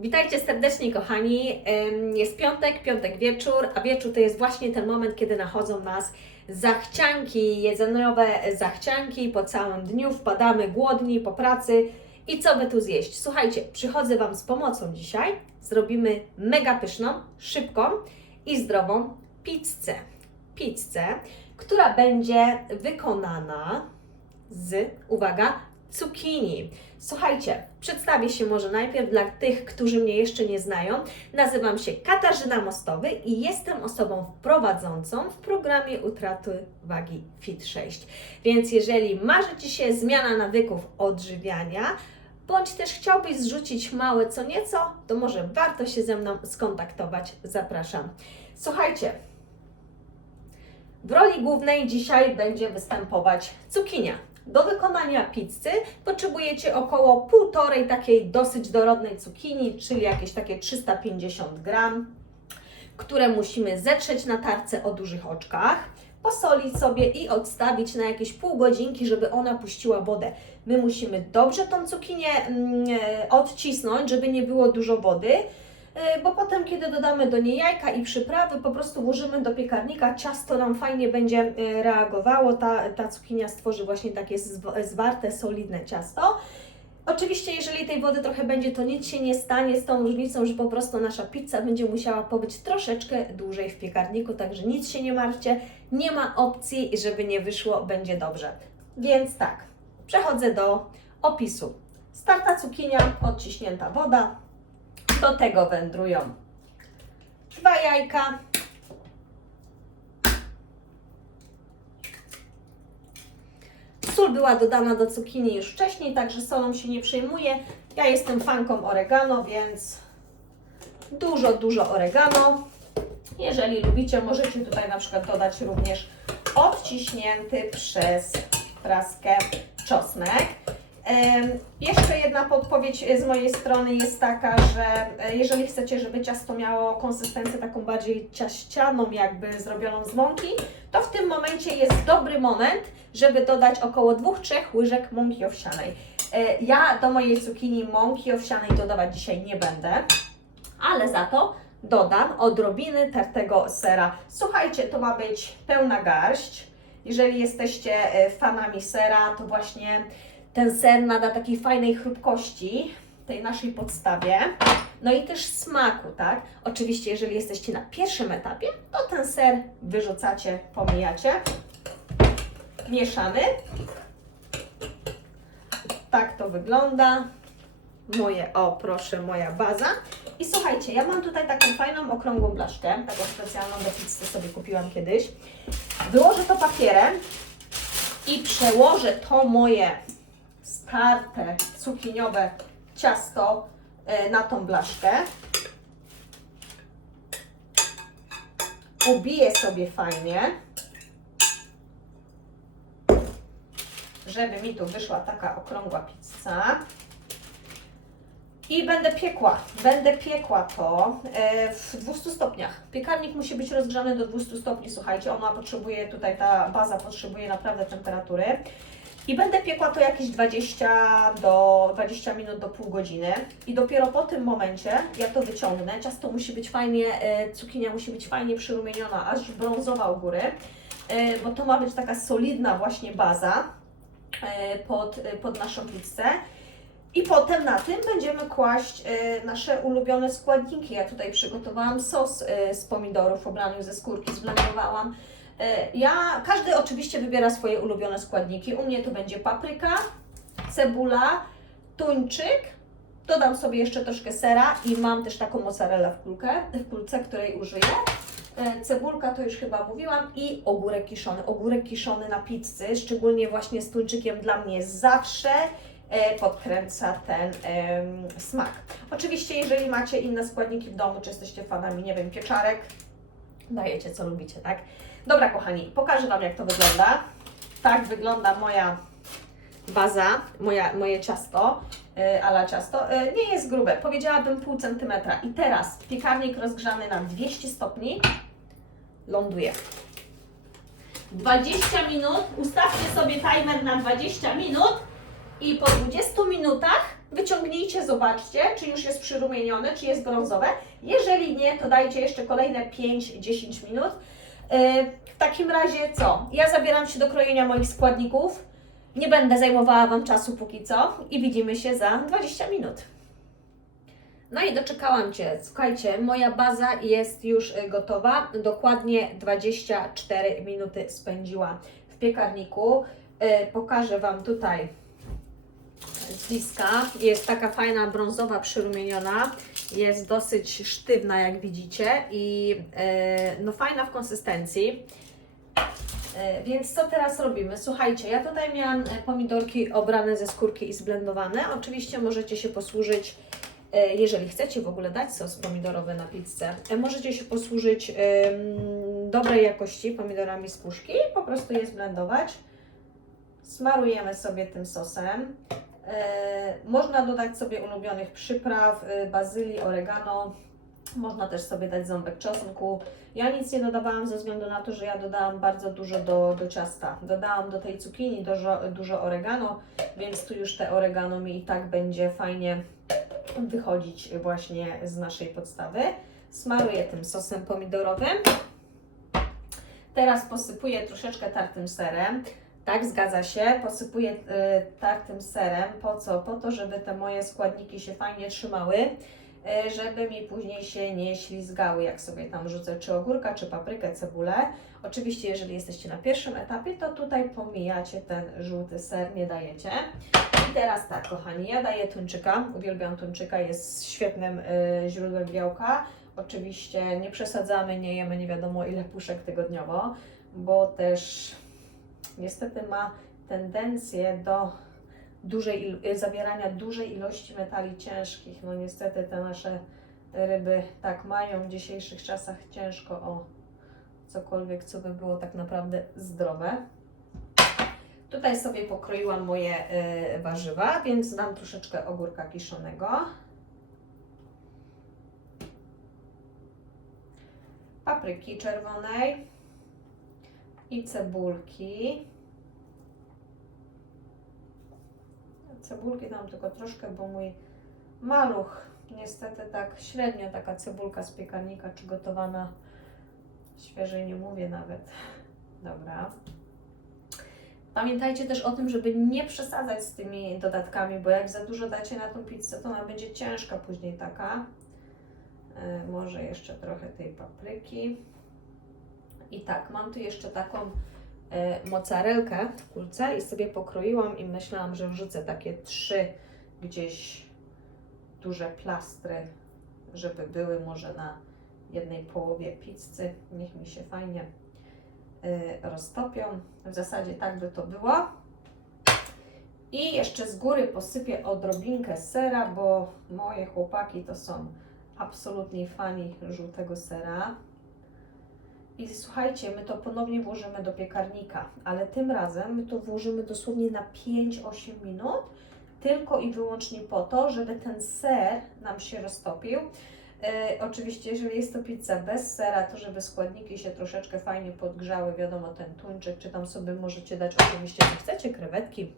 Witajcie serdecznie, kochani. Jest piątek, piątek wieczór, a wieczór to jest właśnie ten moment, kiedy nachodzą nas zachcianki, jedzeniowe zachcianki. Po całym dniu wpadamy głodni po pracy i co by tu zjeść? Słuchajcie, przychodzę Wam z pomocą dzisiaj. Zrobimy mega pyszną, szybką i zdrową pizzę. Pizzę, która będzie wykonana z, uwaga, cukinii. Słuchajcie, przedstawię się może najpierw dla tych, którzy mnie jeszcze nie znają. Nazywam się Katarzyna Mostowy i jestem osobą prowadzącą w programie utraty wagi Fit 6. Więc jeżeli marzy Ci się zmiana nawyków odżywiania, bądź też chciałbyś zrzucić małe co nieco, to może warto się ze mną skontaktować. Zapraszam. Słuchajcie, w roli głównej dzisiaj będzie występować cukinia. Do wykonania pizzy potrzebujecie około półtorej takiej dosyć dorodnej cukinii, czyli jakieś takie 350 gram, które musimy zetrzeć na tarce o dużych oczkach, posolić sobie i odstawić na jakieś pół godzinki, żeby ona puściła wodę. My musimy dobrze tą cukinię mm, e, odcisnąć, żeby nie było dużo wody, bo potem, kiedy dodamy do niej jajka i przyprawy, po prostu włożymy do piekarnika, ciasto nam fajnie będzie e, reagowało, ta, ta cukinia stworzy właśnie takie zw- zwarte, solidne ciasto. Oczywiście, jeżeli tej wody trochę będzie, to nic się nie stanie z tą różnicą, że po prostu nasza pizza będzie musiała pobyć troszeczkę dłużej w piekarniku, także nic się nie martwcie, nie ma opcji, żeby nie wyszło, będzie dobrze. Więc tak, przechodzę do opisu. Starta cukinia, odciśnięta woda, do tego wędrują dwa jajka, Sól była dodana do cukinii już wcześniej, także solą się nie przejmuję. Ja jestem fanką oregano, więc dużo, dużo oregano. Jeżeli lubicie, możecie tutaj na przykład dodać również odciśnięty przez praskę czosnek. Jeszcze jedna podpowiedź z mojej strony jest taka, że e, jeżeli chcecie, żeby ciasto miało konsystencję taką bardziej ciaścianą, jakby zrobioną z mąki, to w tym momencie jest dobry moment, żeby dodać około 2-3 łyżek mąki owsianej. E, Ja do mojej cukinii mąki owsianej dodawać dzisiaj nie będę, ale za to dodam odrobiny tartego sera. Słuchajcie, to ma być pełna garść. Jeżeli jesteście e, fanami sera, to właśnie ten ser nada takiej fajnej chrupkości tej naszej podstawie. No i też smaku, tak? Oczywiście, jeżeli jesteście na pierwszym etapie, to ten ser wyrzucacie, pomijacie. Mieszamy. Tak to wygląda. Moje, o proszę, moja baza. I słuchajcie, ja mam tutaj taką fajną, okrągłą blaszkę, taką specjalną do pizzy sobie kupiłam kiedyś. Wyłożę to papierem i przełożę to moje starte cukiniowe ciasto e, na tą blaszkę. Ubiję sobie fajnie, żeby mi tu wyszła taka okrągła pizza. I będę piekła, będę piekła to e, w 200 stopniach. Piekarnik musi być rozgrzany do 200 stopni, słuchajcie, ona potrzebuje, tutaj ta baza potrzebuje naprawdę temperatury. I będę piekła to jakieś 20 do 20 minut do pół godziny. I dopiero po tym momencie ja to wyciągnę. Ciasto musi być fajnie, e, cukinia musi być fajnie przyrumieniona, aż brązowa u góry, e, bo to ma być taka solidna właśnie baza e, pod, pod naszą pizzę. I potem na tym będziemy kłaść nasze ulubione składniki. Ja tutaj przygotowałam sos z pomidorów obranych ze skórki, zblendowałam. E, Ja, każdy oczywiście wybiera swoje ulubione składniki. U mnie to będzie papryka, cebula, tuńczyk. Dodam sobie jeszcze troszkę sera i mam też taką mozzarellę w, kulkę, w kulce, której użyję. E, Cebulka to już chyba mówiłam i ogórek kiszony. Ogórek kiszony na pizzy, szczególnie właśnie z tuńczykiem dla mnie zawsze e, podkręca ten em, smak. Oczywiście jeżeli macie inne składniki w domu, czy jesteście fanami, nie wiem, pieczarek, dajecie co lubicie, tak? Dobra kochani, pokażę Wam jak to wygląda. Tak wygląda moja baza, moja, moje ciasto, yy, ala ciasto. Yy, nie jest grube, powiedziałabym pół centymetra. I teraz piekarnik rozgrzany na 200 stopni ląduje. 20 minut, ustawcie sobie timer na 20 minut i po 20 minutach Wyciągnijcie, zobaczcie, czy już jest przyrumienione, czy jest brązowe. Jeżeli nie, to dajcie jeszcze kolejne 5-10 minut. Yy, W takim razie co? Ja zabieram się do krojenia moich składników. Nie będę zajmowała Wam czasu póki co i widzimy się za 20 minut. No i doczekałam Cię. Słuchajcie, moja baza jest już y, gotowa. Dokładnie 24 minuty spędziła w piekarniku. Y, Pokażę Wam tutaj z bliska. Jest taka fajna brązowa przyrumieniona. Jest dosyć sztywna, jak widzicie, i y, no fajna w konsystencji. E, Więc co teraz robimy? Słuchajcie, ja tutaj miałam e, pomidorki obrane ze skórki i zblendowane. Oczywiście możecie się posłużyć, jeżeli chcecie w ogóle dać sos pomidorowy na pizzę, możecie się posłużyć dobrej jakości pomidorami z puszki po prostu je zblendować. Smarujemy sobie tym sosem. E, Można dodać sobie ulubionych przypraw, e, bazylii, oregano. Można też sobie dać ząbek czosnku. Ja nic nie dodawałam ze względu na to, że ja dodałam bardzo dużo do, do ciasta. Dodałam do tej cukinii dużo, dużo oregano, więc tu już te oregano mi i tak będzie fajnie wychodzić właśnie z naszej podstawy. Smaruję tym sosem pomidorowym. Teraz posypuję troszeczkę tartym serem. Tak, zgadza się. Posypuję y, tartym serem. Po co? Po to, żeby te moje składniki się fajnie trzymały e, żeby mi później się nie ślizgały, jak sobie tam rzucę czy ogórka, czy paprykę, cebulę. Oczywiście, jeżeli jesteście na pierwszym etapie, to tutaj pomijacie ten żółty ser, nie dajecie. I teraz tak, kochani, ja daję tuńczyka, uwielbiam tuńczyka, jest świetnym y, źródłem białka. Oczywiście nie przesadzamy, nie jemy nie wiadomo ile puszek tygodniowo, bo też niestety ma tendencję do dużej, il- zawierania dużej ilości metali ciężkich. No niestety te nasze ryby tak mają w dzisiejszych czasach ciężko o cokolwiek, co by było tak naprawdę zdrowe. Tutaj sobie pokroiłam moje y, warzywa, więc dam troszeczkę ogórka kiszonego. Papryki czerwonej i cebulki. Cebulki dam tylko troszkę, bo mój maluch niestety tak średnio taka cebulka z piekarnika czy gotowana świeżej nie mówię nawet. Dobra. Pamiętajcie też o tym, żeby nie przesadzać z tymi dodatkami, bo jak za dużo dacie na tą pizzę, to ona będzie ciężka później taka. E, może jeszcze trochę tej papryki. I tak, mam tu jeszcze taką e, mozzarelkę w kulce i sobie pokroiłam i myślałam, że wrzucę takie trzy gdzieś duże plastry, żeby były może na jednej połowie pizzy. Niech mi się fajnie y, roztopią. W zasadzie tak by to było. I jeszcze z góry posypię odrobinkę sera, bo moje chłopaki to są absolutnie fani żółtego sera. I słuchajcie, my to ponownie włożymy do piekarnika, ale tym razem my to włożymy dosłownie na 5-8 minut, tylko i wyłącznie po to, żeby ten ser nam się roztopił. E, oczywiście, jeżeli jest to pizza bez sera, to żeby składniki się troszeczkę fajnie podgrzały, wiadomo, ten tuńczyk, czy tam sobie możecie dać oczywiście, jak chcecie, krewetki,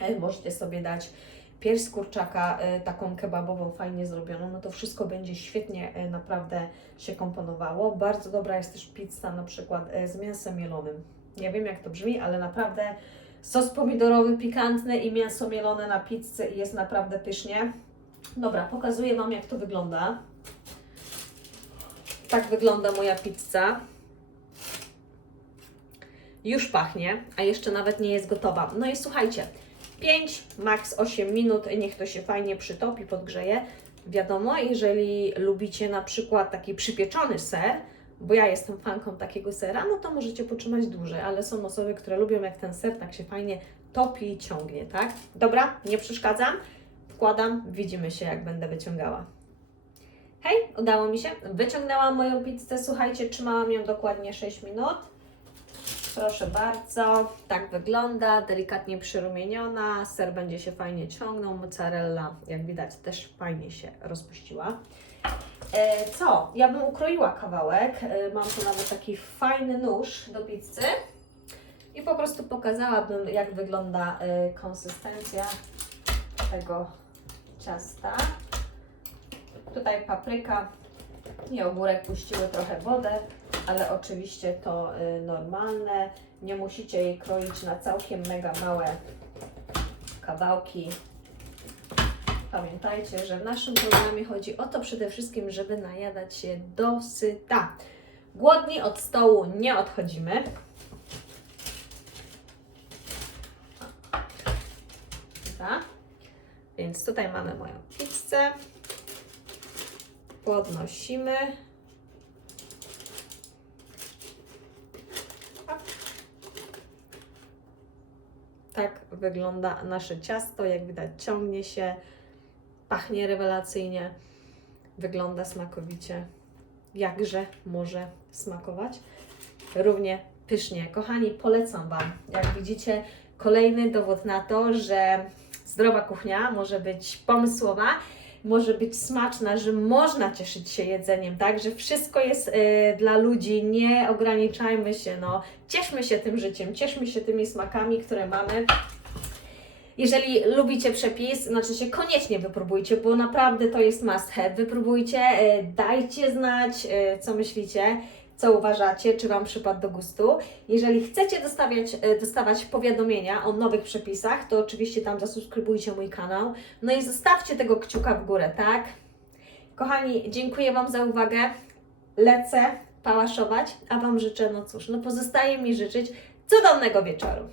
e, możecie sobie dać pierś z kurczaka, e, taką kebabową, fajnie zrobioną, no to wszystko będzie świetnie e, naprawdę się komponowało. Bardzo dobra jest też pizza na przykład e, z mięsem mielonym. Nie wiem jak to brzmi, ale naprawdę sos pomidorowy pikantny i mięso mielone na pizzę i jest naprawdę pysznie. Dobra, pokazuję Wam jak to wygląda. Tak wygląda moja pizza. Już pachnie, a jeszcze nawet nie jest gotowa. No i słuchajcie, 5, max 8 minut, niech to się fajnie przytopi, podgrzeje. Wiadomo, jeżeli lubicie na przykład taki przypieczony ser, bo ja jestem fanką takiego sera, no to możecie potrzymać dłużej, ale są osoby, które lubią jak ten ser tak się fajnie topi i ciągnie, tak? Dobra, nie przeszkadzam. Wkładam, widzimy się jak będę wyciągała. Hej, udało mi się. Wyciągnęłam moją pizzę, słuchajcie, trzymałam ją dokładnie 6 minut. Proszę bardzo, tak wygląda, delikatnie przyrumieniona, ser będzie się fajnie ciągnął, mozzarella, jak widać, też fajnie się rozpuściła. E, co? Ja bym ukroiła kawałek, e, mam tu nawet taki fajny nóż do pizzy i po prostu pokazałabym, jak wygląda e, konsystencja tego ciasta. Tutaj papryka i ogórek puściły trochę wodę, ale oczywiście to y, normalne. Nie musicie jej kroić na całkiem mega małe kawałki. Pamiętajcie, że w naszym programie chodzi o to przede wszystkim, żeby najadać się dosyta. Głodni od stołu nie odchodzimy. Tak. Więc tutaj mamy moją pizzę. Podnosimy. Tak wygląda nasze ciasto. Jak widać, ciągnie się, pachnie rewelacyjnie, wygląda smakowicie. Jakże może smakować? Równie pysznie. Kochani, polecam Wam. Jak widzicie, kolejny dowód na to, że zdrowa kuchnia może być pomysłowa, może być smaczna, że można cieszyć się jedzeniem, tak? Że wszystko jest y, dla ludzi, nie ograniczajmy się, no. Cieszmy się tym życiem, cieszmy się tymi smakami, które mamy. Jeżeli lubicie przepis, znaczy się koniecznie wypróbujcie, bo naprawdę to jest must have. Wypróbujcie, y, dajcie znać, y, co myślicie, co uważacie, czy Wam przypadł do gustu. Jeżeli chcecie dostawiać, y, dostawać powiadomienia o nowych przepisach, to oczywiście tam zasubskrybujcie mój kanał. No i zostawcie tego kciuka w górę, tak? Kochani, dziękuję Wam za uwagę. Lecę pałaszować, a Wam życzę, no cóż, no pozostaje mi życzyć cudownego wieczoru.